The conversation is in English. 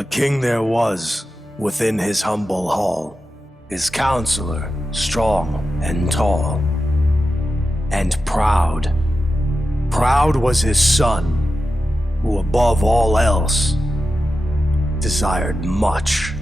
A king there was within his humble hall, his counselor strong and tall, and proud. Proud was his son, who above all else desired much